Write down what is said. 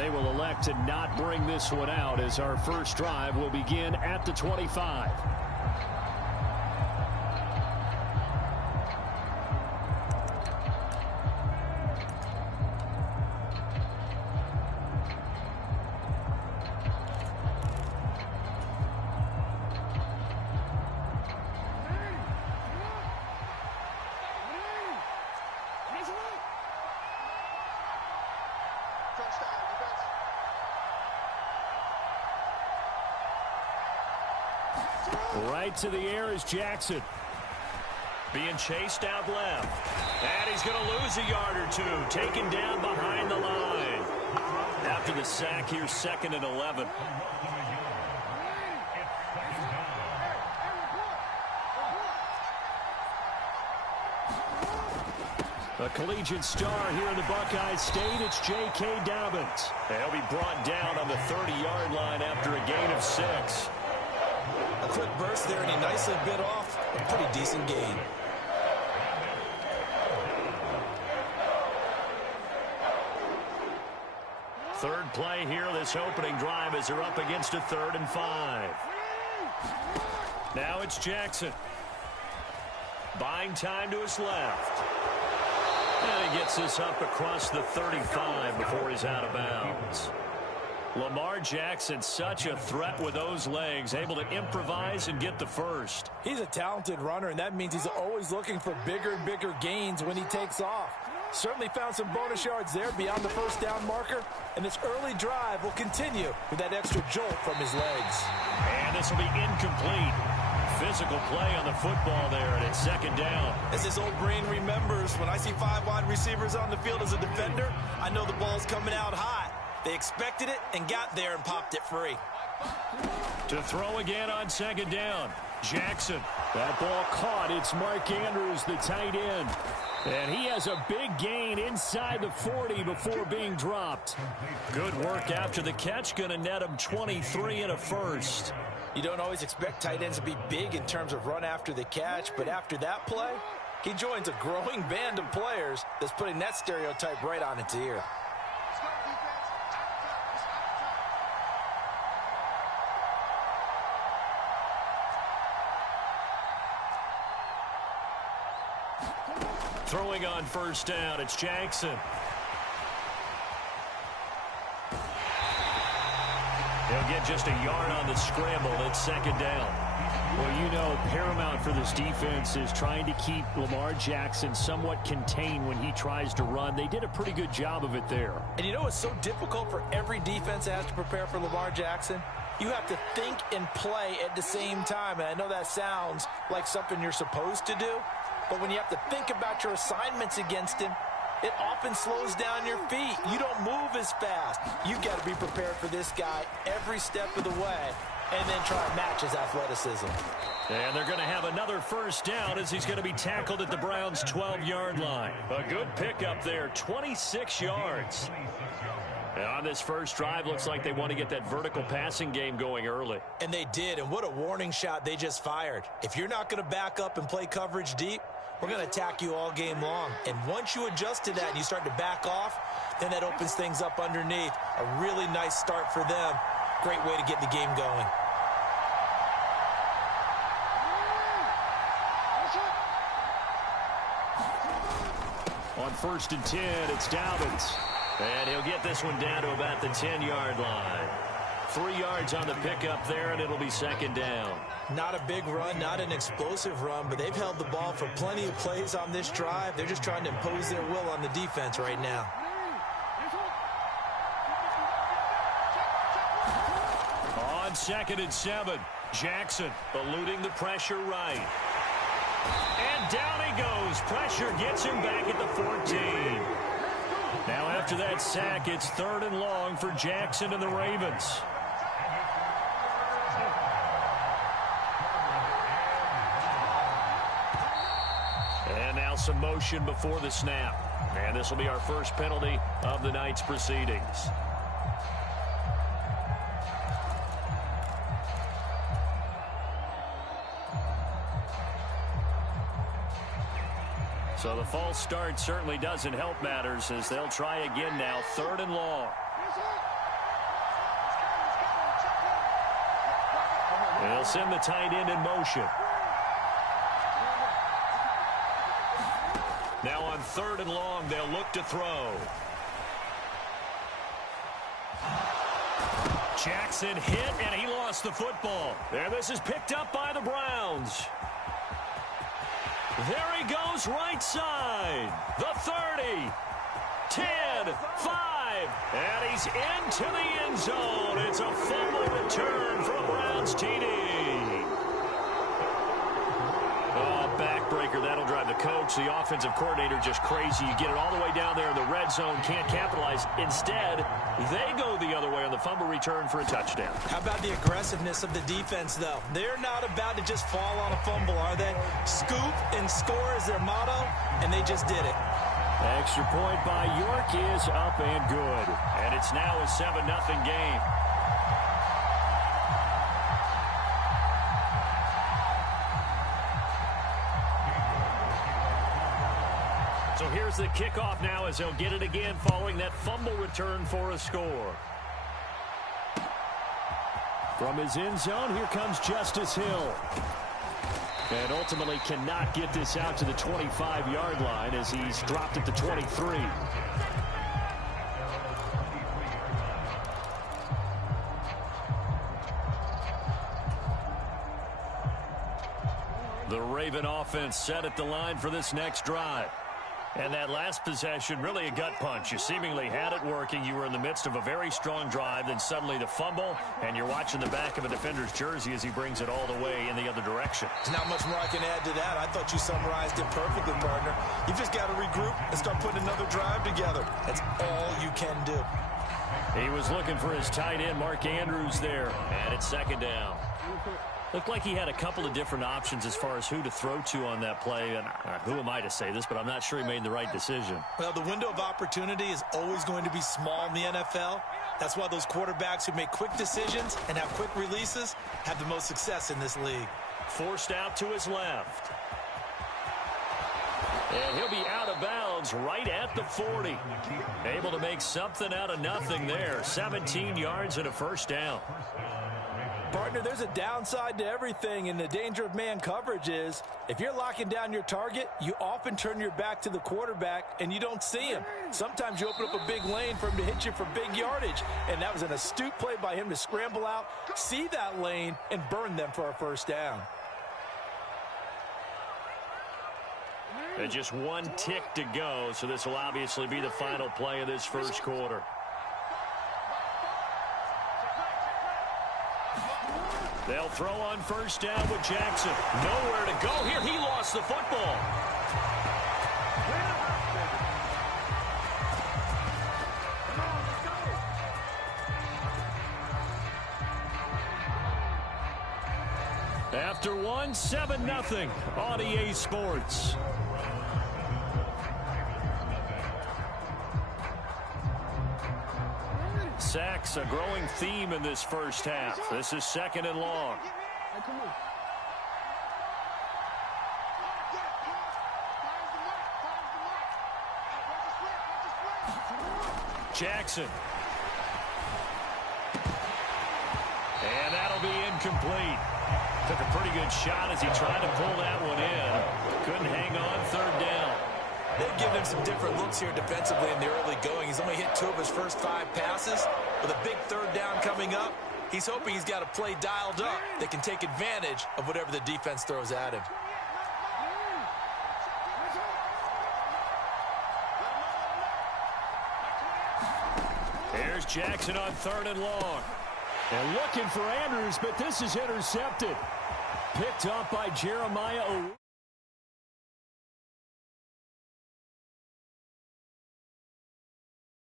they will elect to not bring this one out as our first drive will begin at the 25. Right to the air is Jackson. Being chased out left. And he's going to lose a yard or two. Taken down behind the line. After the sack, here's 2nd and 11. A collegiate star here in the Buckeye State, it's J.K. Dobbins. He'll be brought down on the 30-yard line after a gain of 6. A quick burst there, and he nicely bit off a pretty decent gain. Third play here, this opening drive as they're up against a 3rd and 5. Now it's Jackson. Buying time to his left. And he gets this up across the 35 before he's out of bounds. Lamar Jackson, such a threat with those legs, able to improvise and get the first. He's a talented runner, and that means he's always looking for bigger and bigger gains when he takes off. Certainly found some bonus yards there beyond the first down marker, and this early drive will continue with that extra jolt from his legs. And this will be incomplete. Physical play on the football there, and it's 2nd down. As his old brain remembers, when I see 5 wide receivers on the field as a defender, I know the ball's coming out hot. They expected it and got there and popped it free. To throw again on 2nd down. Jackson. That ball caught. It's Mark Andrews, the tight end. And he has a big gain inside the 40 before being dropped. Good work after the catch. Going to net him 23 and a first. You don't always expect tight ends to be big in terms of run after the catch, but after that play, he joins a growing band of players that's putting that stereotype right on its ear. Throwing on first down, it's Jackson. He'll get just a yard on the scramble. It's 2nd down. Well, you know, paramount for this defense is trying to keep Lamar Jackson somewhat contained when he tries to run. They did a pretty good job of it there. And you know it's so difficult for every defense that has to prepare for Lamar Jackson? You have to think and play at the same time. And I know that sounds like something you're supposed to do. But when you have to think about your assignments against him, it often slows down your feet. You don't move as fast. You've got to be prepared for this guy every step of the way and then try to match his athleticism. And they're going to have another first down as he's going to be tackled at the Browns' 12-yard line. A good pickup there, 26 yards. And on this first drive, looks like they want to get that vertical passing game going early. And they did, and what a warning shot they just fired. If you're not going to back up and play coverage deep, we're going to attack you all game long. And once you adjust to that and you start to back off, then that opens things up underneath. A really nice start for them. Great way to get the game going. On 1st and 10, it's Dobbins. And he'll get this one down to about the 10-yard line. 3 yards on the pickup there, and it'll be 2nd down. Not a big run, not an explosive run, but they've held the ball for plenty of plays on this drive. They're just trying to impose their will on the defense right now. On 2nd and 7, Jackson eluding the pressure right. And down he goes. Pressure gets him back at the 14. Now after that sack, it's 3rd and long for Jackson and the Ravens. And now some motion before the snap. And this will be our first penalty of the night's proceedings. So the false start certainly doesn't help matters as they'll try again now. 3rd and long. And they'll send the tight end in motion. Now on 3rd and long, they'll look to throw. Jackson hit, and he lost the football. And this is picked up by the Browns. There he goes, right side. The 30, 10, 5, and he's into the end zone. It's a fumble return for a Browns TD. Oh, backbreaker. That'll drive the coach, the offensive coordinator, just crazy. You get it all the way down there in the red zone, can't capitalize. Instead, they go the other way on the fumble return for a touchdown. How about the aggressiveness of the defense, though? They're not about to just fall on a fumble, are they? Scoop and score is their motto, and they just did it. Extra point by York is up and good. And it's now a 7-0 game. So here's the kickoff now as they'll get it again following that fumble return for a score. From his end zone, here comes Justice Hill. And ultimately cannot get this out to the 25-yard line as he's dropped at the 23. The Raven offense set at the line for this next drive. And that last possession, really a gut punch. You seemingly had it working. You were in the midst of a very strong drive. Then suddenly the fumble, and you're watching the back of a defender's jersey as he brings it all the way in the other direction. There's not much more I can add to that. I thought you summarized it perfectly, partner. You've just got to regroup and start putting another drive together. That's all you can do. He was looking for his tight end, Mark Andrews, there. And it's 2nd down. Looked like he had a couple of different options as far as who to throw to on that play. And who am I to say this, but I'm not sure he made the right decision. Well, the window of opportunity is always going to be small in the NFL. That's why those quarterbacks who make quick decisions and have quick releases have the most success in this league. Forced out to his left. And he'll be out of bounds right at the 40. Able to make something out of nothing there. 17 yards and a 1st down. Partner, there's a downside to everything, and the danger of man coverage is if you're locking down your target, you often turn your back to the quarterback and you don't see him. Sometimes you open up a big lane for him to hit you for big yardage, and that was an astute play by him to scramble out, see that lane, and burn them for a 1st down. And just one tick to go, so this will obviously be the final play of this 1st quarter. They'll throw on 1st down with Jackson. Nowhere to go here. He lost the football. After one, 7-0 on EA Sports. Sacks, a growing theme in this 1st half. This is 2nd and long. Jackson. And that'll be incomplete. Took a pretty good shot as he tried to pull that one in. Couldn't hang on 3rd down. They've given him some different looks here defensively in the early going. He's only hit 2 of his first 5 passes. With a big 3rd down coming up, he's hoping he's got a play dialed up that can take advantage of whatever the defense throws at him. Here's Jackson on 3rd and long. And looking for Andrews, but this is intercepted. Picked up by Jeremiah.